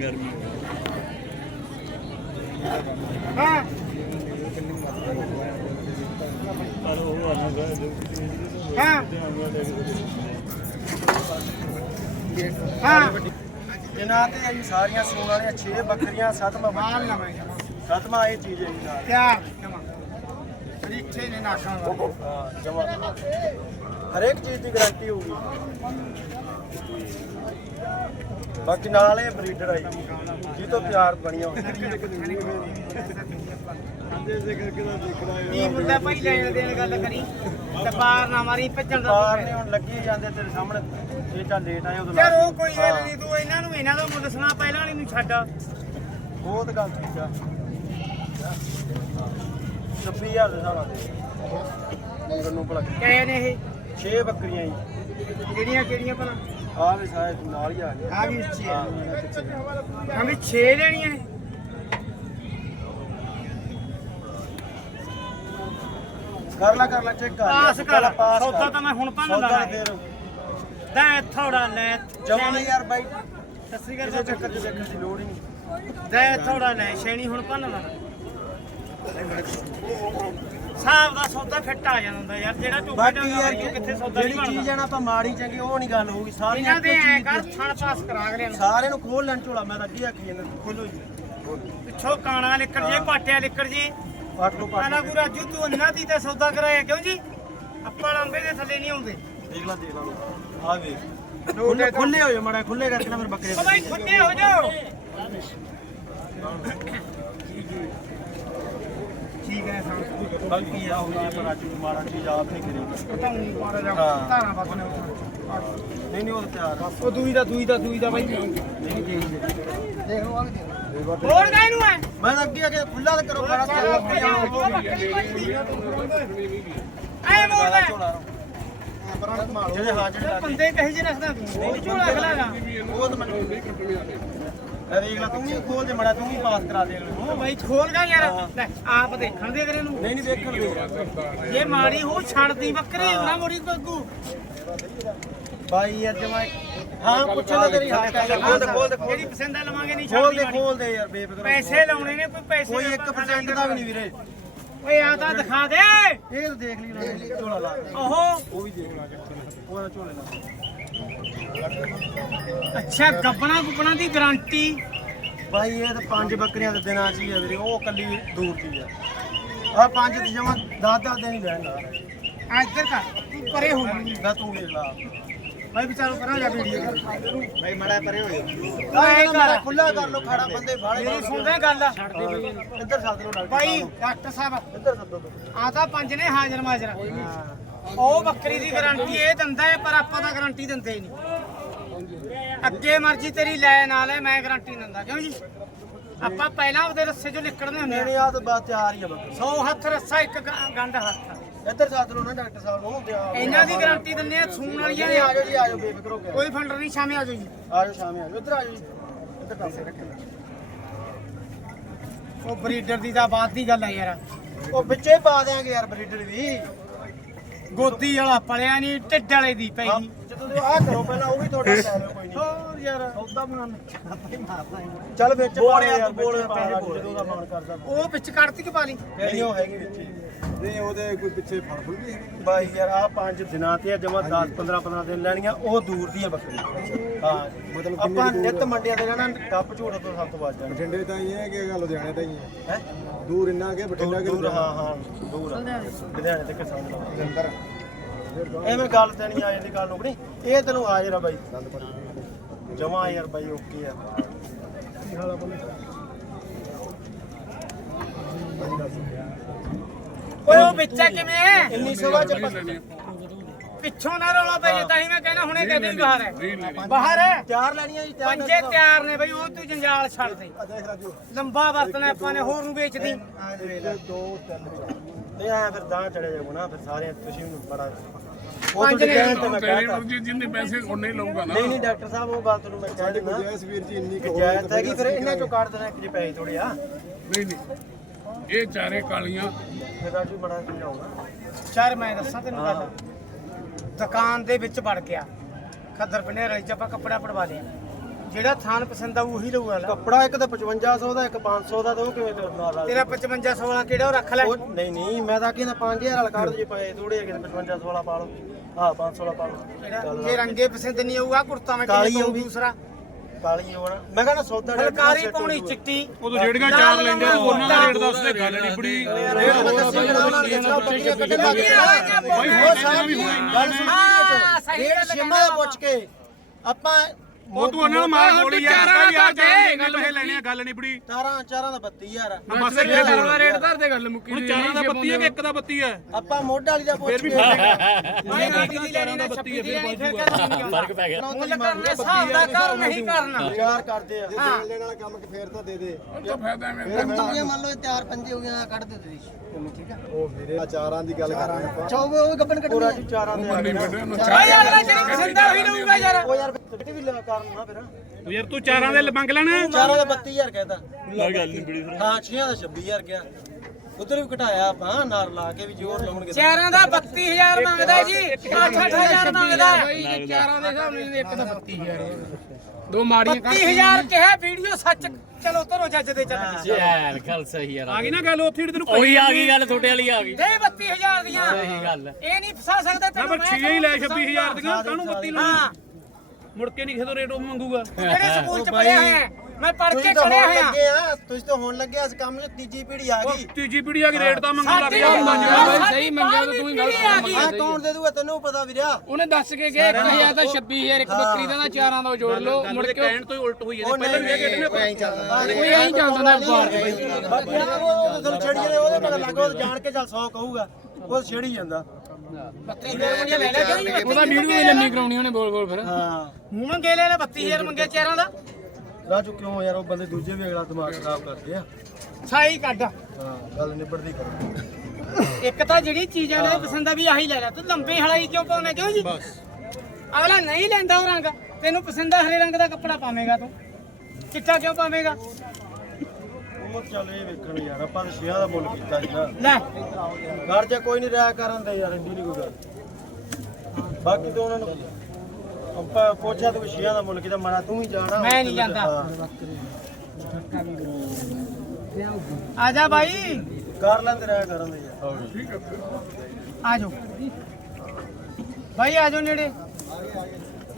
ਗਰਮੀ ਹਾਂ। ਪਰ ਉਹ ਆਣਾ ਹਾਂ। ਹਾਂ। ਇਹਨਾਂ ਤੇ ਆਈ ਸਾਰੀਆਂ ਸੂਣ ਵਾਲੀਆਂ 6 ਬੱਕਰੀਆਂ ਸੱਤਵਾਂ ਮਾਲ ਨਾ ਮੈਂ ਸੱਤਵਾਂ ਇਹ ਚੀਜ਼ ਹੈ ਜੀ ਨਾਲ। ਤਿਆਰ। ਜਮਾ। ਰੀਠੇ ਨੇ ਨਾਖਾਂ ਵਾਲੇ। ਜਮਾ। ਹਰੇਕ ਚੀਜ਼ ਦੀ ਗਾਰੰਟੀ ਹੋਊਗੀ। ਬਾਕੀ ਨਾਲ ਇਹ ਬਰੀਡਰ ਆਈ ਜੀ ਤੋਂ ਪਿਆਰ ਬਣੀਆਂ ਹੋਈਆਂ। ਕੀ ਮੁੱਦਾ ਭਾਈ ਲੈਣ ਦੇਣ ਗੱਲ ਕਰੀ ਤੇ ਪਾਰ ਨਾ ਮਾਰੀ ਭੱਜਣ ਦਾ ਬਾਹਰ ਨੇ ਹੁਣ ਲੱਗੀ ਜਾਂਦੇ ਤੇਰੇ ਸਾਹਮਣੇ ਇਹ ਚੱਲ ਲੇਟ ਆਏ ਉਦੋਂ ਯਾਰ ਉਹ ਕੋਈ ਗੱਲ ਨਹੀਂ ਤੂੰ ਇਹਨਾਂ ਨੂੰ ਇਹਨਾਂ ਦਾ ਮੁੱਲ ਸੁਣਾ ਪਹਿਲਾਂ ਵਾਲੀ ਨੂੰ ਛੱਡ ਬਹੁਤ ਗੱਲ ਠੀਕ ਆ। 26000 ਦੇ ਹਿਸਾਬ ਨਾਲ ਮੰਗਣ ਨੂੰ ਭਲਾ ਕਹੇ ਨੇ ਇਹ। 6 ਬੱਕਰੀਆਂ ਜੀ। ਕਿਹੜੀਆਂ ਕਿਹੜੀਆਂ ਭਲਾ? ਆ ਵੀ ਸਾਰੇ ਨਾਲ ਹੀ ਆ ਗਏ ਆ ਵੀ ਉੱਚੀ ਆ ਹਾਂ, ਵੀ 6 ਲੈਣੀਆਂ ਨੇ। ਕਰ ਲੈ ਕਰ ਲੈ ਚੈੱਕ ਕਰ ਪਾਸ ਕਰ। ਪਾਸ ਸੌਦਾ ਤਾਂ ਮੈਂ ਹੁਣ ਭੰਨ ਸੌਦਾ ਲੈਣਾ ਫਿਰ। ਦਾ ਥੋੜਾ ਲੈ। ਜਮਾ ਨਹੀਂ ਯਾਰ ਬਾਈ। ਸਸਰੀ ਕਿਸੇ ਕਰ ਚੱਕਰ 'ਚ ਦੇਖਣ ਦੀ ਲੋੜ ਹੀ ਨਹੀਂ। ਦਾ ਥੋੜਾ ਲੈ। ਸ਼ੈਣੀ ਹੁਣ ਭੰਨ ਲੈਣਾ ਸਾਹਬ ਦਾ ਸੌਦਾ ਫਿੱਟ ਆ ਜਾਂਦਾ ਹੁੰਦਾ ਯਾਰ ਜਿਹੜਾ ਟੋਪੀ ਬਾਕੀ ਦਾ ਯਾਰ ਕਿੱਥੇ ਸੌਦਾ ਨਹੀਂ ਜਿਹੜੀ ਚੀਜ਼ ਬਣਦਾ ਹੈ ਨਾ ਆਪਾਂ ਮਾੜੀ ਚੰਗੀ ਉਹ ਨਹੀਂ ਗੱਲ ਹੋਊਗੀ ਸਾਰੀਆਂ ਇਹਨਾਂ ਦੇ ਐ ਕਰ ਥਣ ਪਾਸ ਕਰਾ ਅਗਲੇ ਨੂੰ। ਸਾਰਿਆਂ ਨੂੰ ਖੋਲ ਲੈਣ ਝੋਲਾ ਮੈਂ ਤਾਂ ਅੱਗੇ ਆਖੀ ਜਾਂਦਾ ਖੋਲੋ ਜੀ ਪਿੱਛੋਂ ਕਾਣਾ ਲਿਕੜ ਜੇ ਪਾਟਿਆ ਲਿਕੜ ਜੇ। ਪੱਟ ਲਓ ਪੱਟ ਆਲਾ ਲਓ। ਗੁਰਾ ਜੂ ਤੂੰ ਅੰਨਾ ਦੀ ਤੇ ਸੌਦਾ ਕਰਾਇਆ ਕਿਉਂ ਜੀ? ਆਪਾਂ ਲੰਬੇ ਦੇ ਥੱਲੇ ਨਹੀਂ ਆਉਂਦੇ। ਦੇਖ ਲੈ ਦੇਖ ਲੈ ਆ ਵੇਖ। ਖੁੱਲੇ ਖੁੱਲੇ ਹੋ ਜਾ ਮੜਾ ਖੁੱਲੇ ਕਰਕੇ ਨਾ ਫਿਰ ਬੱਕਰੇ ਓ ਬਾਈ ਖੁੱਲੇ ਹੋ ਜਾਓ ਠੀਕ ਹੈ ਬਾਕੀ ਆ ਹੋ ਜੀ ਪਰ ਅੱਜ ਮਾੜਾ ਚੀਜ਼ ਆਪ ਹੀ ਕਰੇ। ਨਹੀਂ ਮਾਰਾ ਜਾ। ਧਾਰਾਂ ਬਸ ਨੇ ਨਹੀਂ ਨਹੀਂ ਉਹ ਤਾਂ ਤਿਆਰ ਆ। ਉਹ ਦੂਈ ਦਾ ਦੂਈ ਦਾ ਦੂਈ ਦਾ ਬਾਈ। ਨਹੀਂ ਜੀ ਦੇਖ ਲਓ ਆ ਵੀ ਹੋਰ ਗਾਇ ਨੂੰ ਹੈ ਮੈਂ ਤਾਂ ਅੱਗੇ ਅੱਗੇ ਖੁੱਲਾ ਤਾਂ ਕਰੋ ਬੜਾ ਐ ਮੋੜਦਾ ਜਿਹੜੇ ਹਾਂ ਜਿਹੜੇ ਲੱਗ ਬੰਦੇ ਕਹੇ ਜੇ ਰੱਖਦਾ ਤੂੰ ਉਹ ਝੋਲਾ ਅਗਲਾਗਾ ਉਹ ਤਾਂ ਮੈਨੂੰ ਇਹ ਦੇਖ ਲੈ ਤੂੰ ਵੀ ਖੋਲ ਦੇ ਮੜਾ ਤੂੰ ਵੀ ਪਾਸ ਕਰਾ ਦੇ ਅਗਲੇ ਉਹ ਬਾਈ ਖੋਲ ਗਾ ਯਾਰ। ਲੈ ਆਪ ਦੇਖਣ ਦੇ ਅਗਲੇ ਨੂੰ। ਨਹੀਂ ਨਹੀਂ ਵੇਖਣ ਦੇ। ਜੇ ਮਾੜੀ ਹੋ ਛੱਡਦੀ ਬੱਕਰੀ ਨਾ ਮੋੜੀ ਗੱਗੂ ਬਾਈ ਯਾਰ ਜਮਾ ਹਾਂ ਪੁੱਛਣਾ ਤੇਰੀ ਹਾਂ ਖੋਲ ਦੇ ਖੋਲ ਦੇ ਖੋਲ ਜਿਹੜੀ ਦੇ। ਪਸੰਦ ਆ ਲਵਾਂਗੇ ਨਹੀਂ ਖੋਲ ਛੱਡਦੀ ਦੇ ਮਾੜੀ। ਖੋਲ ਦੇ ਯਾਰ ਬੇਫਿਕਰ ਪੈਸੇ ਲਾਉਣੇ ਨੇ ਕੋਈ ਪੈਸੇ ਕੋਈ 1% ਦਾ ਵੀ ਨਹੀਂ ਵੀਰੇ। ਓਏ ਆ ਤਾਂ ਦਿਖਾ ਦੇ। ਇਹ ਤਾਂ ਦੇਖ ਲਈ ਨਾ ਝੋਲਾ ਲਾ ਕੇ। ਓਹੋ। ਉਹ ਵੀ ਦੇਖ ਲਾ ਉਹਦਾ ਝੋਲੇ ਲਾ ਅੱਛਾ ਗੱਬਣਾ ਗੁੱਬਣਾ ਦੀ ਗਾਰੰਟੀ? ਬਾਈ ਇਹ ਤਾਂ ਪੰਜ ਬੱਕਰੀਆਂ ਦੇ ਦਿਨਾਂ ਚ ਹੀ ਆ ਵੀਰੇ ਉਹ ਕੱਲੀ ਦੂਰ ਦੀ ਆ। ਆ ਪੰਜ ਤੇ ਜਮਾ 10 10 ਦਿਨ ਹੀ ਰਹਿਣਾ ਇੱਧਰ ਕਰ ਤੂੰ ਪਰੇ ਹੋ। ਨਾ ਤੂੰ ਵੇਖ ਲਾ। ਬਾਈ ਵਿਚਾਰੋ ਕਰਾਂ ਜਾ ਵੀਡੀਓ ਬਾਈ ਮੜਾ ਪਰੇ ਹੋਏ ਆਏ ਕਰ। ਖੁੱਲਾ ਕਰ ਲੋ ਖਾੜਾ ਬੰਦੇ ਬਾਹਲੇ ਮੇਰੀ ਸੁਣਦੇ ਗੱਲ। ਇੱਧਰ ਸੱਦ ਲੋ ਡਾਕਟਰ ਬਾਈ ਸਾਹਿਬ ਡਾਕਟਰ ਸਾਹਿਬ। ਇੱਧਰ ਸੱਦੋ ਆ ਤਾਂ ਪੰਜ ਨੇ ਹਾਜ਼ਰ ਮਾਜਰ ਹਾਂ। ਉਹ ਬੱਕਰੀ ਦੀ ਗਾਰੰਟੀ ਇਹ ਦਿੰਦਾ ਹੈ ਪਰ ਆਪਾਂ ਤਾਂ ਗਾਰੰਟੀ ਦਿੰਦੇ ਹੀ ਨਹੀਂ। ਅੱਗੇ ਮਰਜ਼ੀ ਤੇਰੀ ਲੈ ਨਾ ਲੈ ਮੈਂ ਗਾਰੰਟੀ ਦਿੰਦਾ। ਕਿਉਂ ਜੀ? ਆਪਾਂ ਪਹਿਲਾਂ ਉਹਦੇ ਰੱਸੇ ਚੋਂ ਨਿਕਲਦੇ ਹੁੰਦੇ ਨਹੀਂ ਆ ਆ ਤਾਂ ਬਾਤ ਤਿਆਰ ਹੀ ਆ ਬੱਕਰੀ। 100 ਹੱਥ ਰੱਸਾ ਇੱਕ ਗੰਢ ਹੱਥ। ਇੱਧਰ ਸੱਦ ਲੋ ਨਾ ਡਾਕਟਰ ਸਾਹਿਬ ਨੂੰ ਆ- ਇਹਨਾਂ ਦੀ ਗਾਰੰਟੀ ਦਿੰਦੇ ਆ ਸੂਣ ਵਾਲੀਆਂ ਆ ਨੇ। ਜਾਓ ਜੀ ਆ ਜਾਓ ਬੇਫਿਕਰ ਹੋ ਕੇ ਕੋਈ ਫੰਡਰ ਨਹੀਂ ਸ਼ਾਮੇ ਆ ਜਾਓ ਜੀ। ਆ ਜਾਓ ਸ਼ਾਮੇ ਆ ਜਾਓ। ਇੱਧਰ ਆ ਜਾਓ ਜੀ। ਇੱਧਰ ਪਾਸੇ ਰੱਖੋ ਉਹ ਬਰੀਡਰ ਦੀ ਤਾਂ ਬਾਤ ਦੀ ਗੱਲ ਹੈ ਯਾਰ। ਉਹ ਵਿੱਚੇ ਪਾ ਦਿਆਂਗੇ ਯਾਰ ਬਰੀਡਰ ਵੀ। ਗੋਦੀ ਵਾਲਾ ਪਲਿਆ ਨਹੀਂ ਢਿੱਡ ਵਾਲੇ ਦੀ ਪੈ ਹਾਂ, ਜਦੋਂ ਤੁਸੀਂ ਕਰੋ ਪਹਿਲਾਂ ਉਹ ਵੀ ਤੁਹਾਡਾ ਲੈ ਲਓ ਕੋਈ। ਹੋਰ ਯਾਰ। ਸੌਦਾ ਚੱਲ ਵਿੱਚ ਯਾਰ ਬੋਲ ਪੈਸੇ ਬੋਲ। ਜਦੋਂ ਦਾ ਮਨ ਕਰਦਾ ਉਹ ਵਿੱਚ ਕੱਢਤੀ ਕਿ ਪਾਲੀ? ਨਹੀਂ ਉਹ ਹੈਗੀ ਵਿੱਚ ਹੀ। ਨਹੀਂ ਉਹਦੇ ਕੋਈ ਪਿੱਛੇ ਫਲ ਫੁੱਲ ਵੀ ਹੈਗੇ। ਬਾਈ ਯਾਰ ਆ ਪੰਜ ਦਿਨਾਂ ਤੇ ਜਮਾ 10 15 15 ਦਿਨ ਲੈਣੀਆਂ ਉਹ ਦੂਰ ਦੀਆਂ ਬੱਕਰੀਆਂ। ਹਾਂ। ਮਤਲਬ ਆਪਾਂ ਨਿੱਤ ਮੰਡੀਆਂ ਦੇ ਰਹਿਣਾ ਟੱਪ ਝੂੜਾ ਤੋਂ ਸਭ ਤੋਂ ਵੱਜ ਜਾਣਾ। ਬਠਿੰਡੇ ਤਾਂ ਹੀ ਹੈ ਕਿ ਲੁਧਿਆਣੇ ਤਾਂ ਹੀ ਹੈ। ਹੈ? ਦੂਰ ਇੰਨਾ ਕਿ ਬਠਿੰਡਾ ਕਿ ਦੂਰ ਹਾਂ ਹਾਂ ਦੂਰ ਆ। ਲੁਧਿਆਣੇ। ਤੱਕ ਸਮਝ ਅੰਦਰ ਐਵੇਂ ਗੱਲ ਤੇ ਨਹੀਂ ਆ ਜਾਂਦੀ ਗੱਲ ਨੁਕਣੀ ਇਹ ਤੈਨੂੰ ਆ ਜਰਾ ਬਾਈ। ਜਮਾ ਯਾਰ ਬਾਈ ਓਕੇ ਆ। ਓਏ ਉਹ ਵਿੱਚ ਆ ਕਿਵੇਂ? ਹੈ? ਇੰਨੀ ਸਵਾ ਚ ਪਿੱਛੋਂ ਨਾ ਰੌਲਾ ਪੈ ਜੇ ਤਾਂ ਹੀ ਮੈਂ ਕਹਿਣਾ ਹੁਣੇ ਕਹਿੰਦੇ ਬਾਹਰ ਹੈ। ਬਾਹਰ ਹੈ? ਚਾਰ ਲੈਣੀਆਂ ਜੀ ਚਾਰ ਪੰਜੇ ਤਿਆਰ ਨੇ ਬਈ ਉਹ ਤੂੰ ਜੰਜਾਲ ਛੱਡ ਦੇ। ਲੰਬਾ ਵਰਤਣਾ ਆਪਾਂ ਨੇ ਹੋਰ ਨੂੰ ਵੇਚਦੀ। ਦੋ ਤਿੰਨ ਇਹ ਆ ਫਿਰ ਦਾਂ ਚੜੇ ਜਾਊਗਾ ਨਾ ਫਿਰ ਸਾਰੇ ਤੁਸੀਂ ਬੜਾ ਉਹ ਪੰਜ ਤੁਹਾਡੇ ਨੇ। ਕਹਿਣ ਤੇ ਮੈਂ ਤੇਰੇ ਕਹਿਤਾ ਵਰਗੇ ਜਿੰਨੇ ਪੈਸੇ ਉਹਨੇ ਲਊਗਾ ਨਾ। ਨਹੀਂ ਨਹੀਂ ਡਾਕਟਰ ਸਾਹਿਬ ਉਹ ਗੱਲ ਤੁਹਾਨੂੰ ਮੈਂ ਕਹਿ ਸਾਡੇ ਦਿੰਦਾ। ਗੁਰਜੈਸ ਵੀਰ ਜੀ ਇੰਨੀ ਕਿ ਕੁ ਜਾਇਜ਼ ਹੈਗੀ ਫਿਰ ਇਹਨਾਂ ਚੋਂ ਕੱਢ ਦੇਣਾ ਕਿ ਪੈਸੇ ਥੋੜੇ ਆ। ਨਹੀਂ ਨਹੀਂ। ਇਹ ਚਾਰੇ ਕਾਲੀਆਂ। ਫਿਰ ਰਾਜੂ ਬੜਾ ਸਮਝਾਉਣਾ ਚਾਰ ਮੈਂ ਦੱਸਾਂ ਤੈਨੂੰ ਗੱਲ। ਦੁਕਾਨ ਦੇ ਵਿੱਚ ਵੜ ਗਿਆ। ਖੱਦਰ ਪਨੇਰ ਵਾਲੀ ਚ ਆਪਾਂ ਕੱਪੜਾ ਪੜਵਾ ਲਿਆ। ਜਿਹੜਾ ਥਾਨ ਪਸੰਦ ਆਊ ਉਹੀ ਲਊਗਾ ਲੈ ਕੱਪੜਾ ਇੱਕ ਤਾਂ 5500 ਦਾ ਇੱਕ 500 ਦਾ ਤੇ ਉਹ ਕਿਵੇਂ ਨਾਲ ਨਾਲ ਤੇਰਾ 5500 ਵਾਲਾ ਕਿਹੜਾ ਉਹ ਰੱਖ ਲੈ। ਉਹ ਨਹੀਂ ਨਹੀਂ ਮੈਂ ਤਾਂ ਕਹਿੰਦਾ 5000 ਵਾਲਾ ਕੱਢ ਦੋ ਜੇ ਪਏ ਥੋੜੇ ਹੈਗੇ 5500 ਵਾਲਾ ਪਾ ਲਓ। ਹਾਂ 500 ਵਾਲਾ ਪਾ ਲਓ। ਜਿਹੜਾ ਜੇ ਰੰਗੇ ਪਸੰਦ ਨਹੀਂ ਆਊਗਾ ਕੁੜਤਾ ਮੈਂ ਕਾਲੀ ਕਿਹਨੇ ਆਊਗੀ। ਦੂਸਰਾ? ਕਾਲੀ ਹੋਣਾ ਮੈਂ ਕਹਿੰਦਾ ਸੌਦਾ ਡੇਢ ਫਲਕਾਰੀ ਸੈੱਟ ਪਾਉਣੀ ਹੋਊਗਾ। ਚਿੱਟੀ। ਉਦੋਂ ਜਿਹੜੀਆਂ ਚਾਰ ਲੈਂਦੇ ਆ, ਉਹਨਾਂ ਦਾ ਰੇਟ ਦੱਸਦੇ ਗੱਲ ਨਹੀਂ ਬੜੀ। ਰੇਟ ਮੈਂ ਦੱਸੀ ਜਿਹੜਾ ਉਹਨਾਂ ਨੇ ਦੱਸਣਾ ਬੱਕਰੀਆਂ ਕੱਢਣ ਲੱਗ ਗਏ ਉਹ ਸਾਹਿਬ ਜੀ ਗੱਲ ਸੁਣ। ਹਾਂ, ਸਹੀ ਰੇਟ ਗੱਲ ਸ਼ਿਮਾ ਦਾ ਪੁੱਛ ਕੇ। ਆਪਾਂ ਉਹ ਤੂੰ ਉਹਨਾਂ ਨੂੰ ਮਾਰ ਗੋਲੀ ਯਾਰ ਕਈ ਆ ਚਾਰ ਗੱਲ ਪੈਸੇ ਲੈਣੇ ਆ ਗੱਲ ਨਹੀਂ ਬੜੀ। ਚਾਰਾਂ ਚਾਰਾਂ ਦਾ 32000 ਆ। ਬਸ ਇੱਥੇ ਬੋਲ ਰੇਟ ਧਰ ਦੇ ਗੱਲ ਮੁੱਕੀ ਹੁਣ ਚਾਰਾਂ ਦਾ 32 ਹੈ ਕਿ ਇੱਕ ਦਾ 32 ਹੈ? ਆਪਾਂ ਮੋਢ ਵਾਲੀ ਦਾ ਪੁੱਛ ਕੇ ਮੈਂ ਗਾਡੀ ਦੀ ਲੈਣੀ ਨਾ ਦੀ ਲੈਣੀ ਫਿਰ ਕਹਿੰਦਾ ਫ਼ਰਕ ਪੈ ਗਿਆ। ਮੁੱਲ ਕਰਨਾ ਹਿਸਾਬ ਦਾ ਕਰ ਨਹੀਂ ਕਰਨਾ ਵਿਚਾਰ ਕਰਦੇ ਆ। ਹਾਂ। ਲੈਣ ਵਾਲਾ ਕੰਮ ਕਿ ਫੇਰ ਤਾਂ ਦੇ ਦੇ। ਉਹ ਤਾਂ ਫਾਇਦਾ ਪੰਜੇ ਮੰਨ ਲਓ ਤਿਆਰ ਪੰਜੇ ਹੋ ਗਏ ਕੱਢ ਦੇ ਤੁਸੀਂ ਠੀਕ ਆ ਉਹ ਵੀਰੇ ਚਾਰਾਂ ਦੀ ਗੱਲ ਕਰ ਰਹੇ ਆਪਾਂ। ਚੌਵੇ ਉਹ ਗੱਬਨ ਕੱਢ ਪੂਰਾ ਜੀ ਚਾਰਾਂ ਦੇ ਅਗਲਾ ਜਿਹੜੀ ਲਊਗਾ ਯਾਰ। ਉਹ ਯਾਰ ਵੀ ਕਰਨ ਫਿਰ? ਯਾਰ ਤੂੰ ਚਾਰਾਂ ਮੰਗ ਲੈਣਾ। ਚਾਰਾਂ ਦਾ 32000 ਕਹਿਤਾ ਗੱਲ ਨਹੀਂ ਬੜੀ ਹਾਂ ਛੀਆਂ ਦਾ 26000 ਗਿਆ ਉਧਰ ਵੀ ਘਟਾਇਆ ਆਪਾਂ ਨਾਰ ਲਾ ਕੇ ਵੀ ਜ਼ੋਰ ਲਾਉਣਗੇ ਚਾਰਾਂ ਦਾ 32000 ਮੰਗਦਾ ਜੀ 8-8000 ਮੰਗਦਾ। ਚਾਰਾਂ ਦੇ ਹਿਸਾਬ ਨਾਲ ਇੱਕ ਦਾ 32000 ਦੋ ਮਾੜੀਆਂ 32000 ਕਿਹਾ ਵੀਡੀਓ ਸੱਚ। ਚਲੋ ਧਰੋ ਜੱਜ ਦੇ ਚੱਲ ਯਾਰ ਗੱਲ ਸਹੀ ਯਾਰ। ਆ ਗਈ ਨਾ ਗੱਲ ਉੱਥੇ ਜਿਹੜੀ ਤੈਨੂੰ ਉਹੀ ਆ ਗਈ ਗੱਲ ਤੁਹਾਡੇ ਵਾਲੀ ਆ ਗਈ। ਦੇ 32000 ਦੀਆਂ। ਸਹੀ ਗੱਲ। ਇਹ ਨਹੀਂ ਫਸਾ ਸਕਦਾ ਨਾ ਤੈਨੂੰ ਪਰ 6 ਹੀ ਲੈ 26000 ਦੀਆਂ। ਕਾਹਨੂੰ 32 ਲੈ ਹਾਂ। ਮੁੜ ਕੇ ਨਹੀਂ ਖੇਦੋ ਰੇਟ ਉਹ ਮੰਗੂਗਾ। ਤੂੰ ਕਿਹੜੇ ਸਕੂਲ ਚ ਪੜਿਆ ਹੋਇਆ ਹੈ? ਮੈਂ ਪੜ ਕੇ ਤੁਸੀਂ ਤਾਂ ਚੜਿਆ ਹੋਣ ਹੋਇਆ। ਲੱਗੇ ਆ ਤੁਸੀਂ ਤਾਂ ਹੋਣ ਲੱਗੇ ਆ ਇਸ ਕੰਮ 'ਚ ਤੀਜੀ ਪੀੜ੍ਹੀ ਆ ਗਈ। ਤੀਜੀ ਪੀੜੀ ਆ ਕੇ ਰੇਟ ਤਾਂ ਮੰਗਣ ਲੱਗ ਗਿਆ। ਮੰਗਿਆ ਸਹੀ ਮੰਗਿਆ ਤਾਂ ਤੂੰ ਹੀ ਗਲਤ ਆ ਕੌਣ ਦੇ ਦੂਗਾ ਤੈਨੂੰ ਪਤਾ ਵੀਰਿਆ। ਉਹਨੇ ਦੱਸ ਕੇ ਗਿਆ 1000 ਦਾ 26000 ਇੱਕ ਬੱਕਰੀ ਦਾ ਨਾ ਚਾਰਾਂ ਦਾ ਜੋੜ ਲਓ। ਮੁੜ ਕੇ ਕਹਿਣ ਤੋਂ ਹੀ ਉਲਟ ਹੋਈ ਹੈ ਪਹਿਲਾਂ ਵੀ ਕਹਿੰਦੇ ਨੇ ਐਂ ਚੱਲਦਾ। ਕੋਈ ਐਂ ਚੱਲਦਾ ਨਾ ਬਾਹਰ ਬਾਕੀ ਆ ਉਹ ਤੁਹਾਨੂੰ ਛੇੜੀ ਜਾਂਦੇ ਉਹਦੇ ਮਗਰ ਲੱਗ ਉਹ ਜਾਣ ਕੇ ਚੱਲ 100 ਕਹੂਗਾ। ਉਹ ਛੇੜੀ ਜਾਂਦਾ। ਲੈ ਲੈ ਕਿਉਂ ਉਹਦਾ ਵੀਡੀਓ ਵੀ ਲੰਮੀ ਕਰਾਉਣੀ ਉਹਨੇ ਬੋਲ ਬੋਲ ਫਿਰ। ਹਾਂ। ਮੂੰਹ ਮੰਗੇ ਲੈ ਲੈ 32000 ਮੰਗੇ ਚਾਰਾਂ ਦਾ। ਰਾਜੂ ਕਿਉਂ ਯਾਰ ਉਹ ਬੰਦੇ ਦੂਜੇ ਵੀ ਅਗਲਾ ਦਿਮਾਗ ਖਰਾਬ ਕਰਦੇ ਆ। ਸਾਈ ਕੱਢ। ਹਾਂ ਗੱਲ ਨਿਬੜਦੀ ਕਰੋ। ਇੱਕ ਤਾਂ ਜਿਹੜੀ ਚੀਜ਼ਾਂ ਨੇ ਪਸੰਦ ਆ ਵੀ ਆਹੀ ਲੈ ਲੈ ਤੂੰ ਲੰਬੇ ਹਲਾਈ ਕਿਉਂ ਪਾਉਣਾ ਕਿਉਂ ਜੀ? ਅਗਲਾ ਨਹੀਂ ਲੈਂਦਾ ਉਹ ਰੰਗ ਤੈਨੂੰ ਪਸੰਦ ਆ ਹਰੇ ਰੰਗ ਦਾ ਕੱਪੜਾ ਪਾਵੇਂਗਾ ਤੂੰ। ਚਿੱਟਾ ਕਿਉਂ ਪਾਵੇਂਗਾ? ਉਹ ਚੱਲ ਇਹ ਵੇਖਣ ਯਾਰ ਆਪਾਂ ਤਾਂ ਦਾ ਮੁੱਲ ਕੀਤਾ ਜੀ ਨਾ। ਲੈ। ਘਰ 'ਚ ਕੋਈ ਨਹੀਂ ਰਾਇ ਕਰਨ ਦੇ ਯਾਰ ਇੰਦੀ ਨਹੀਂ ਕੋਈ ਗੱਲ। ਬਾਕੀ ਤਾਂ ਉਹਨਾਂ ਨੂੰ ਪੁੱਛਿਆ ਤੂੰ ਛਿਆਂ ਦਾ ਮੁੱਲ ਕੀਤਾ ਮਨਾ ਤੂੰ ਹੀ ਜਾਣਾ। ਮੈਂ ਨਹੀਂ ਜਾਂਦਾ। ਹਾਂ। ਆ ਜਾ ਬਾਈ। ਕਰ ਲੈਂਦੇ ਰਾਇ ਕਰਨ ਦੇ। ਯਾਰ ਆ ਜਾਓ। ਭਾਈ ਆ ਜਾਓ ਨੇੜੇ।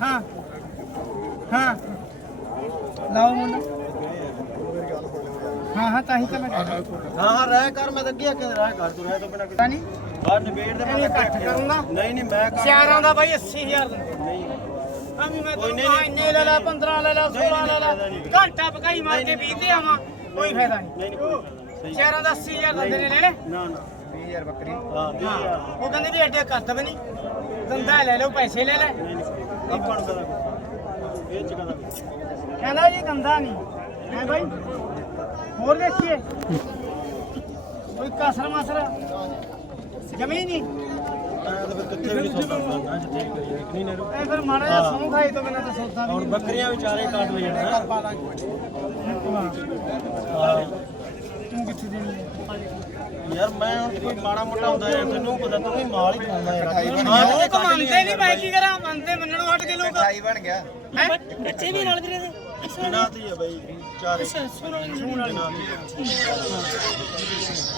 ਹਾਂ। ਹਾਂ। ਲਾਓ ਮੁੰਡਾ। ਹਾਂ ਹਾਂ ਤਾਂ ਹੀ ਤਾਂ ਮੈਂ ਹਾਂ ਹਾਂ ਰਾਇ ਕਰ ਮੈਂ ਤਾਂ ਅੱਗੇ ਆਖਿਆ ਰਾਇ ਕਰ ਤੂੰ ਰਾਇ ਤੋਂ ਬਿਨਾ ਨਹੀਂ। ਬਾਹਰ ਨਿਬੇੜ ਦੇ ਨਹੀਂ ਘੱਟ ਕਰੂੰਗਾ। ਨਹੀਂ ਨਹੀਂ ਮੈਂ ਕਰ ਚਾਰਾਂ ਦਾ ਬਾਈ 80000 ਦਿੰਦਾ ਨਹੀਂ ਆ ਵੀ ਮੈਂ ਤੈਨੂੰ ਕਹਾਂ ਇੰਨੇ ਲੈ ਲੈ 15 ਲੈ ਲੈ 16 ਲੈ ਲੈ ਘੰਟਾ ਪਕਾਈ ਮਾਰ ਕੇ 20 ਤੇ ਆਵਾਂ ਕੋਈ ਫਾਇਦਾ ਨਹੀਂ। ਨਹੀਂ ਨਹੀਂ ਕੋਈ ਗੱਲ ਨਹੀਂ। ਸਹੀ ਚਾਰਾਂ ਦਾ 80000 ਦਿੰਦੇ ਨੇ ਲੈ ਲੈ ਨਾ ਨਾ। 20000 ਬੱਕਰੀ। ਹਾਂ 20000 ਉਹ ਕਹਿੰਦੇ ਵੀ ਐਡੇ ਕੱਤ ਵੀ ਨਹੀਂ। ਦੰਦਾ ਲੈ ਲਓ ਪੈਸੇ ਲੈ ਲੈ। ਨਹੀਂ ਨਹੀਂ ਆਪਾਂ ਨੂੰ ਕਦਾ ਇਹ ਚ ਕਦਾ ਕਹਿੰਦਾ ਜੀ ਦੰਦਾ ਨਹੀਂ। ਹੈ ਹੋਰ ਦੇਖੀਏ ਕੋਈ ਕਸਰ ਮਸਰ ਜਮੀ ਨਹੀਂ? ਤਾਂ ਫਿਰ ਕਿੱਥੇ ਵੀ ਸੌਦਾ ਹੁੰਦਾ ਜਿੱਥੇ ਵੀ ਕਰੀਏ ਇੱਕ ਨਹੀਂ ਨੇ ਇਹ ਫਿਰ ਮਾੜਾ ਜਿਹਾ ਸੌਂ ਖਾਈ ਤੋਂ ਬਿਨਾਂ ਤਾਂ ਸੌਦਾ ਵੀ ਔਰ ਬੱਕਰੀਆਂ ਵੀ ਚਾਰੇ ਕਾਟ ਹੋ ਜਾਣਾ। ਤੂੰ ਕਿੱਥੇ ਹੈ ਯਾਰ ਮੈਂ ਹੁਣ ਕੋਈ ਮਾੜਾ ਮੋਟਾ ਹੁੰਦਾ ਯਾਰ ਤੈਨੂੰ ਪਤਾ ਤੂੰ ਵੀ ਮਾਲ ਹੀ ਚਲਾਉਂਦਾ ਯਾਰ। ਲੋਕ ਮੰਨਦੇ ਨਹੀਂ ਮੈਂ ਕੀ ਕਰਾਂ? ਮੰਨਦੇ ਮੰਨਣੋਂ ਹਟ ਕੇ ਲੋਕ। ਬਣ ਗਿਆ। ਹੈ? ਬੱਚੇ ਵੀ ਨਾਲ ਵੀਰੇ ਦੇ ਜਨਾ ਤੇ ਹੈ ਬਾਈ ਚਾਰੇ। ਸੂਣ ਵਾਲੀ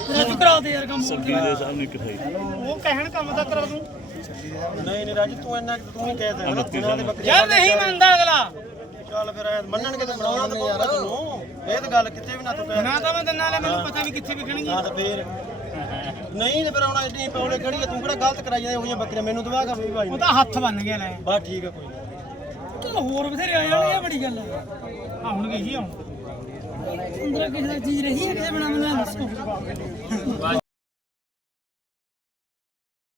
ਜਨਾ ਤੂੰ ਕਰਾ ਦੇ ਯਾਰ ਕੰਮ ਸੱਗੀ ਦੇ ਸਾਹਮਣੇ ਕਿਥਾਈ ਉਹ ਕਹਿਣ ਕੰਮ ਤਾਂ ਕਰਾ ਦੂੰ। ਨਹੀਂ ਨਹੀਂ ਰਾਜ ਤੂੰ ਇੰਨਾ ਤੂੰ ਹੀ ਕਹਿ ਦੇ। ਜਨਾ ਦੇ ਬੱਕਰੀਆਂ ਯਾਰ ਨਹੀਂ ਮੰਨਦਾ ਅਗਲਾ। ਚੱਲ ਫਿਰ ਐ ਮੰਨਣਗੇ ਤੇ ਬਣਾਉਣਾ ਤਾਂ ਪਊਗਾ ਤੈਨੂੰ। ਇਹ ਤਾਂ ਗੱਲ ਕਿੱਥੇ ਵੀ ਨਾ ਤੂੰ ਕਹਿ ਨਾ ਤਾਂ ਮੈਂ ਦਿਨਾਂ ਵਾਲੇ ਮੈਨੂੰ ਪਤਾ ਵੀ ਕਿੱਥੇ ਵਿਕਣਗੇ ਹਾਂ ਤੇ ਫੇਰ। ਨਹੀਂ ਤੇ ਫਿਰ ਹੁਣ ਐਡੀ ਪੌੜੇ ਖੜੀ ਆ, ਤੂੰ ਕਿਹੜਾ ਗਲਤ ਕਰਾਈ ਜਾਂਦੇ ਹੋਈਆਂ ਬੱਕਰੀਆਂ। ਮੈਨੂੰ ਦਵਾ ਕਰ ਵੀ ਭਾਈ ਉਹ ਤਾਂ ਹੱਥ ਬੰਨ ਗਿਆ ਲੈ। ਬਸ ਠੀਕ ਹੈ ਕੋਈ ਨੀ। ਤੂੰ ਹੋਰ ਬਥੇਰੇ ਆ ਜਾਣਗੇ ਬੜੀ ਗੱਲ ਆ। ਆਉਣਗੇ ਜੀ ਆਉਣ ਅੰਦਰ ਕਿਸੇ ਦਾ ਚੀਜ਼ ਰਹੀ ਹੈ ਕਿਸੇ ਬਣਾ ਮੈਨੂੰ ਦੱਸੋ।